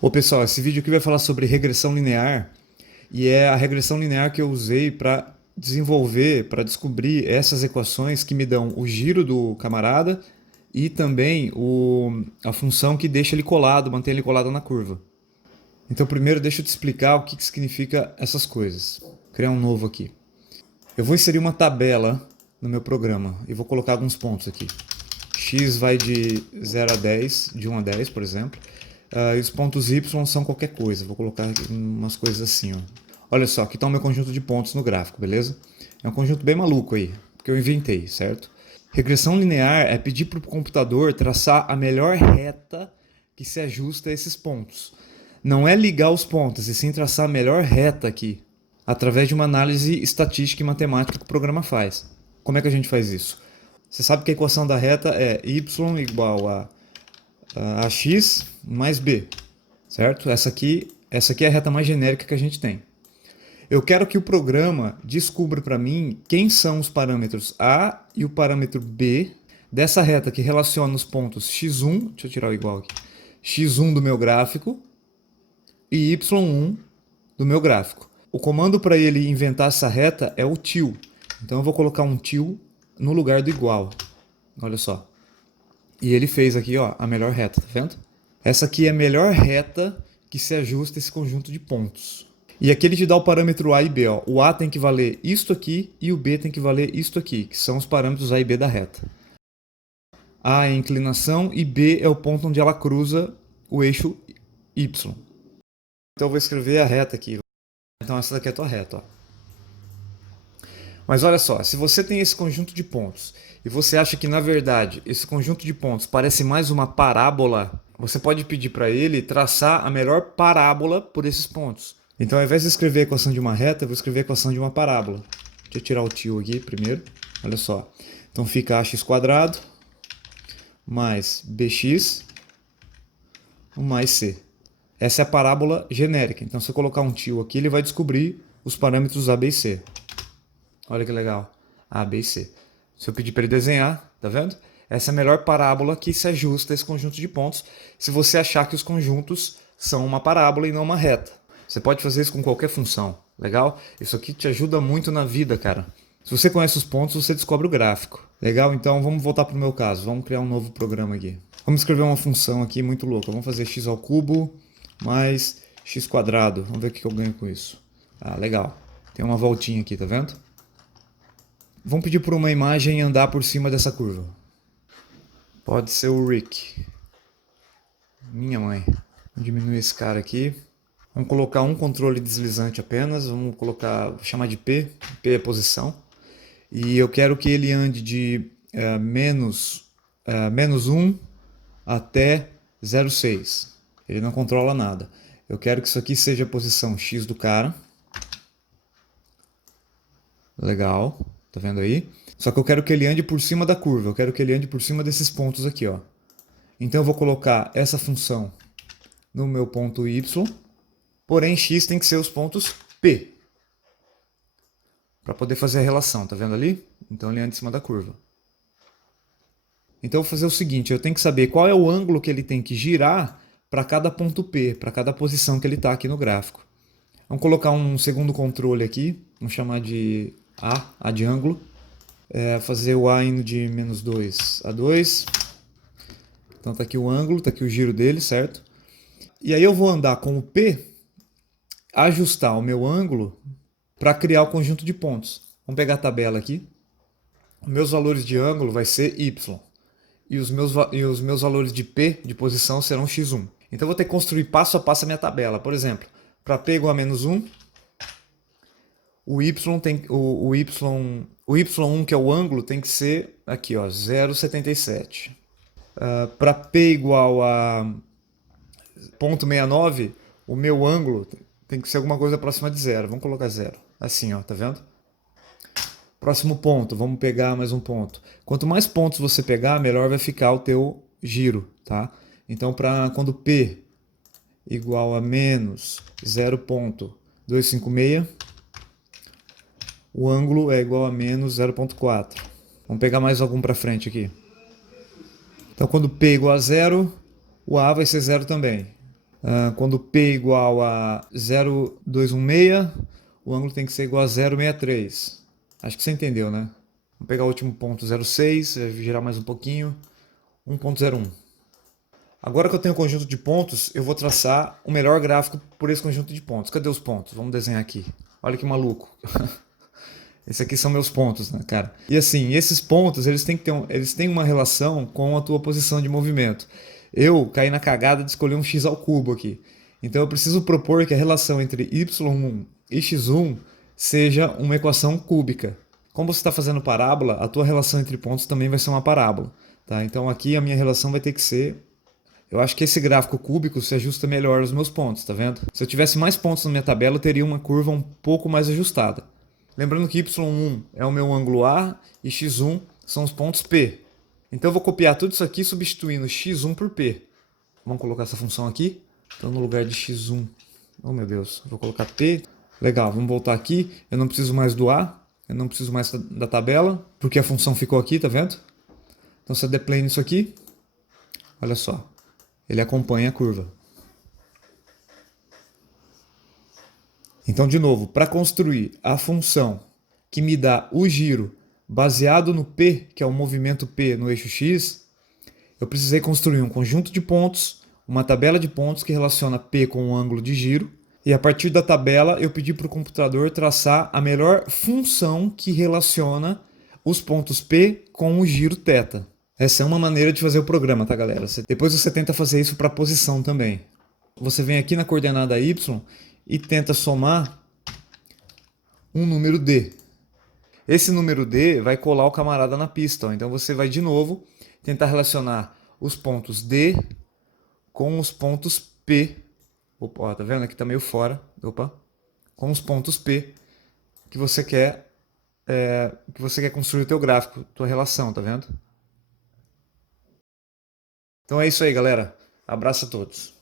Ô pessoal, esse vídeo aqui vai falar sobre regressão linear e é a regressão linear que eu usei para desenvolver, para descobrir essas equações que me dão o giro do camarada e também a função que deixa ele colado, mantém ele colado na curva. Então primeiro deixa eu te explicar o que significa essas coisas. Vou criar um novo aqui. Eu vou inserir uma tabela no meu programa e vou colocar alguns pontos aqui. X vai de 0 a 10, de 1 a 10, por exemplo. E os pontos Y são qualquer coisa. Vou colocar umas coisas assim. Ó. Olha só, aqui está o meu conjunto de pontos no gráfico, beleza? É um conjunto bem maluco aí, porque eu inventei, certo? Regressão linear é pedir para o computador traçar a melhor reta que se ajusta a esses pontos. Não é ligar os pontos, e sim traçar a melhor reta aqui, através de uma análise estatística e matemática que o programa faz. Como é que a gente faz isso? Você sabe que a equação da reta é y igual a x mais b, certo? Essa aqui é a reta mais genérica que a gente tem. Eu quero que o programa descubra para mim quem são os parâmetros a e o parâmetro b dessa reta que relaciona os pontos x1, deixa eu tirar o igual aqui, x1 do meu gráfico e y1 do meu gráfico. O comando para ele inventar essa reta é o til. Então eu vou colocar um til no lugar do igual. Olha só. E ele fez aqui, ó, a melhor reta, tá vendo? Essa aqui é a melhor reta que se ajusta a esse conjunto de pontos. E aqui ele te dá o parâmetro A e B, ó. O A tem que valer isto aqui e o B tem que valer isto aqui, que são os parâmetros A e B da reta. A é a inclinação e B é o ponto onde ela cruza o eixo Y. Então eu vou escrever a reta aqui. Então essa daqui é a tua reta, ó. Mas olha só, se você tem esse conjunto de pontos e você acha que na verdade esse conjunto de pontos parece mais uma parábola, você pode pedir para ele traçar a melhor parábola por esses pontos. Então ao invés de escrever a equação de uma reta, eu vou escrever a equação de uma parábola. Deixa eu tirar o tio aqui primeiro. Olha só. Então fica ax quadrado mais bx mais c. Essa é a parábola genérica. Então se eu colocar um tio aqui, ele vai descobrir os parâmetros a, b e c. Olha que legal. A, B e C. Se eu pedir para ele desenhar, tá vendo? Essa é a melhor parábola que se ajusta a esse conjunto de pontos, se você achar que os conjuntos são uma parábola e não uma reta. Você pode fazer isso com qualquer função. Legal? Isso aqui te ajuda muito na vida, cara. Se você conhece os pontos, você descobre o gráfico. Legal? Então vamos voltar para o meu caso. Vamos criar um novo programa aqui. Vamos escrever uma função aqui muito louca. Vamos fazer x ao cubo mais x quadrado. Vamos ver o que eu ganho com isso. Ah, legal. Tem uma voltinha aqui, tá vendo? Vamos pedir por uma imagem andar por cima dessa curva. Pode ser o Rick. Minha mãe. Vamos diminuir esse cara aqui. Vamos colocar um controle deslizante apenas. Vamos colocar, vou chamar de P. P é posição. E eu quero que ele ande de menos 1 até 0,6. Ele não controla nada. Eu quero que isso aqui seja a posição X do cara. Legal. Tá vendo aí? Só que eu quero que ele ande por cima da curva. Eu quero que ele ande por cima desses pontos aqui, ó. Então eu vou colocar essa função no meu ponto y. Porém, x tem que ser os pontos p. Para poder fazer a relação, tá vendo ali? Então ele anda em cima da curva. Então eu vou fazer o seguinte, eu tenho que saber qual é o ângulo que ele tem que girar para cada ponto p, para cada posição que ele está aqui no gráfico. Vamos colocar um segundo controle aqui, vamos chamar de A de ângulo. Fazer o A indo de menos 2 a 2. Então tá aqui o ângulo, tá aqui o giro dele, certo? E aí eu vou andar com o P, ajustar o meu ângulo para criar o conjunto de pontos. Vamos pegar a tabela aqui. Os meus valores de ângulo vai ser Y. E os meus valores de P, de posição, serão X1. Então eu vou ter que construir passo a passo a minha tabela. Por exemplo, para P igual a menos 1, o Y1, que é o ângulo, tem que ser aqui, ó, 0,77. Para P igual a 0,69, o meu ângulo tem que ser alguma coisa próxima de zero. Vamos colocar zero. Assim, ó, tá vendo? Próximo ponto, vamos pegar mais um ponto. Quanto mais pontos você pegar, melhor vai ficar o teu giro, tá? Então, quando P igual a menos 0,256, o ângulo é igual a menos 0,4. Vamos pegar mais algum para frente aqui. Então, quando P igual a zero, o A vai ser zero também. Quando P é igual a 0,216, o ângulo tem que ser igual a 0,63. Acho que você entendeu, né? Vamos pegar o último ponto 0,6, girar mais um pouquinho, 1,01. Agora que eu tenho o conjunto de pontos, eu vou traçar o melhor gráfico por esse conjunto de pontos. Cadê os pontos? Vamos desenhar aqui. Olha que maluco. Esses aqui são meus pontos, né, cara? E assim, esses pontos, eles têm uma relação com a tua posição de movimento. Eu caí na cagada de escolher um x ao cubo aqui. Então eu preciso propor que a relação entre y1 e x1 seja uma equação cúbica. Como você está fazendo parábola, a tua relação entre pontos também vai ser uma parábola. Tá? Então aqui a minha relação vai ter que ser... Eu acho que esse gráfico cúbico se ajusta melhor aos meus pontos, tá vendo? Se eu tivesse mais pontos na minha tabela, eu teria uma curva um pouco mais ajustada. Lembrando que y1 é o meu ângulo A e x1 são os pontos P. Então eu vou copiar tudo isso aqui substituindo x1 por P. Vamos colocar essa função aqui. Então no lugar de x1, oh meu Deus, vou colocar P. Legal, vamos voltar aqui. Eu não preciso mais do A, eu não preciso mais da tabela, porque a função ficou aqui, tá vendo? Então se eu deplane isso aqui, olha só, ele acompanha a curva. Então, de novo, para construir a função que me dá o giro baseado no P, que é o movimento P no eixo X, eu precisei construir um conjunto de pontos, uma tabela de pontos que relaciona P com o ângulo de giro, e a partir da tabela eu pedi para o computador traçar a melhor função que relaciona os pontos P com o giro θ. Essa é uma maneira de fazer o programa, tá, galera? Depois você tenta fazer isso para a posição também. Você vem aqui na coordenada Y e tenta somar um número D. Esse número D vai colar o camarada na pista. Ó. Então você vai de novo tentar relacionar os pontos D com os pontos P. Opa, ó, tá vendo? Aqui tá meio fora. Opa. Com os pontos P que você quer construir o teu gráfico, tua relação, tá vendo? Então é isso aí, galera. Abraço a todos.